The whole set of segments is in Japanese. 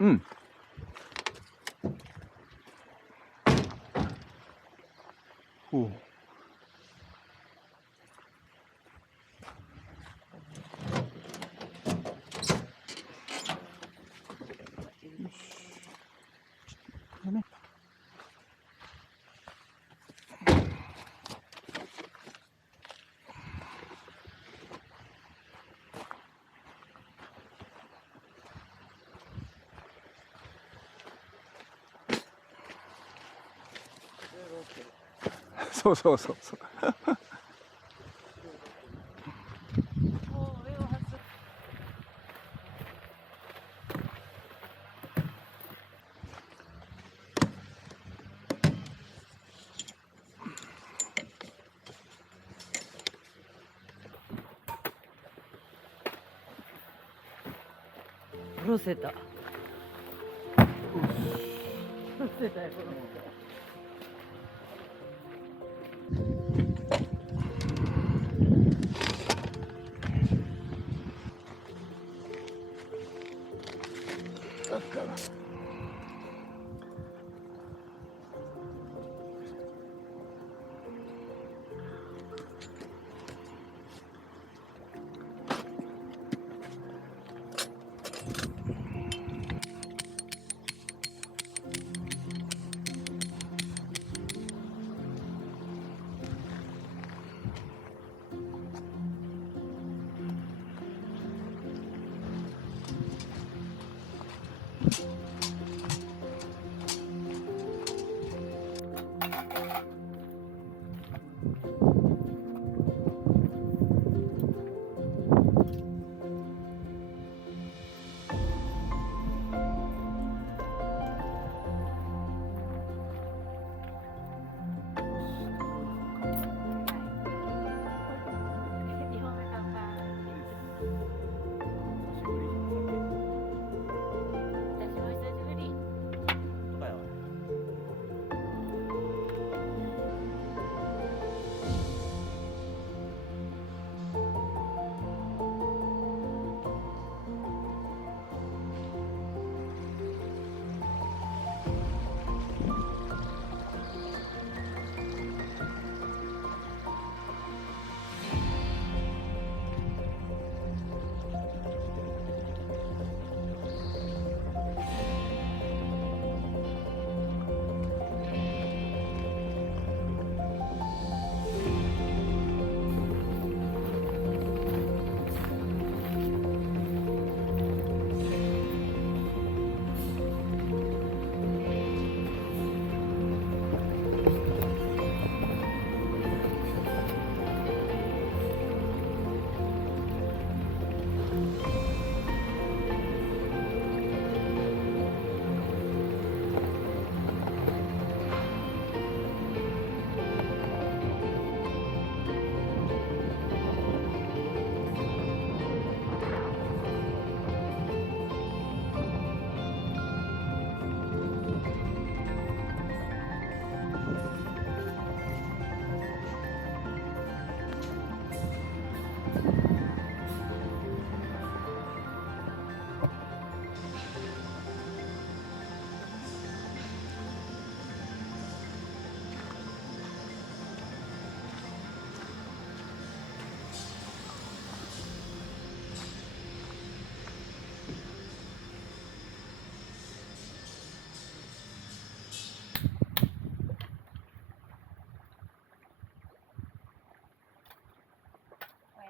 うん。ほう。ね、そうそうそうそう。下ろせた。下ろせたよ。だから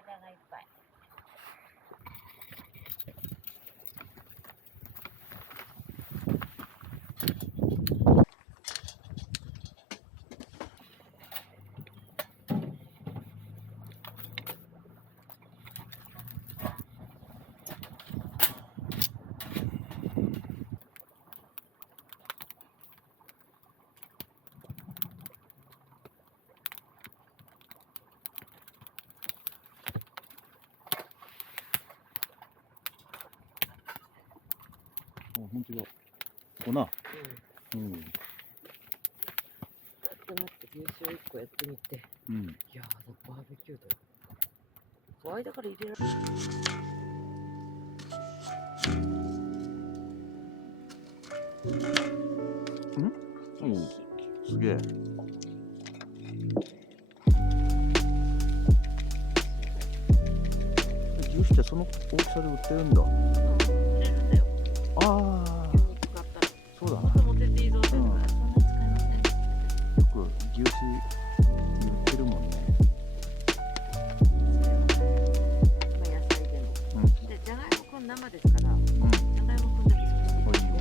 枝がいっぱい。本当だ。ここな。うん。ちょっと待って、牛塩1個やってみて。うん。いやだ、バーベキューだ。間から入れられる。おう、すげえ。牛脂ってその大きさで売ってるんだ。売れるんだよ。ああ、牛肉買ったら。そうだな。元々ティーゾーセンからそんな使いません。よく牛脂売ってるもんね。まあ野菜でも。うん。で、じゃがいもくん生ですから、じゃがいもくんだけ少し。これいいよ。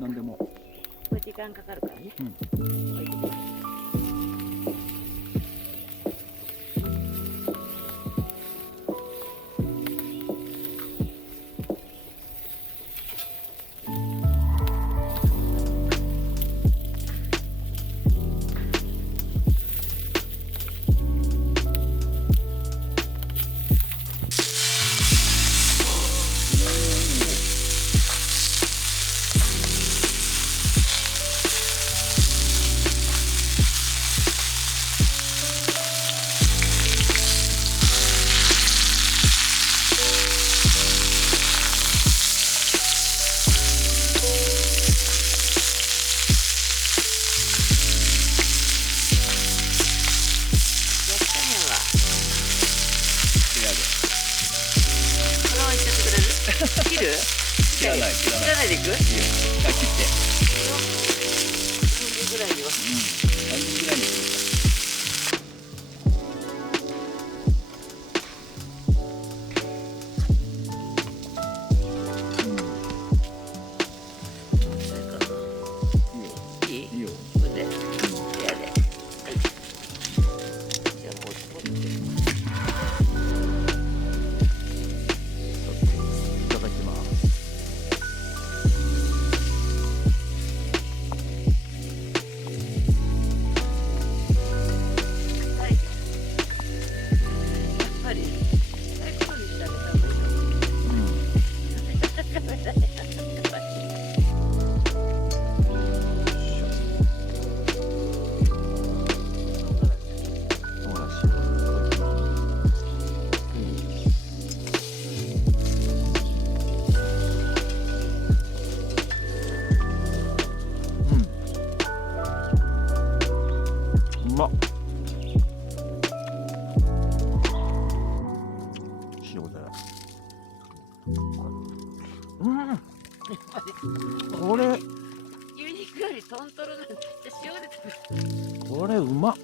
何でも。これ時間かかるからね。切る？切らない、切らない。切らないでいく？いいよ。切って。半分ぐらいには。半分ぐらいにする。いい？いいよ。これで。やで。はい。じゃあもう持って。いただきます。はい。やっぱりサイコロにしてあげた方がいいの。うまっ。塩だよ。これ牛肉よりトントロなんて塩で食べる。これうまっ。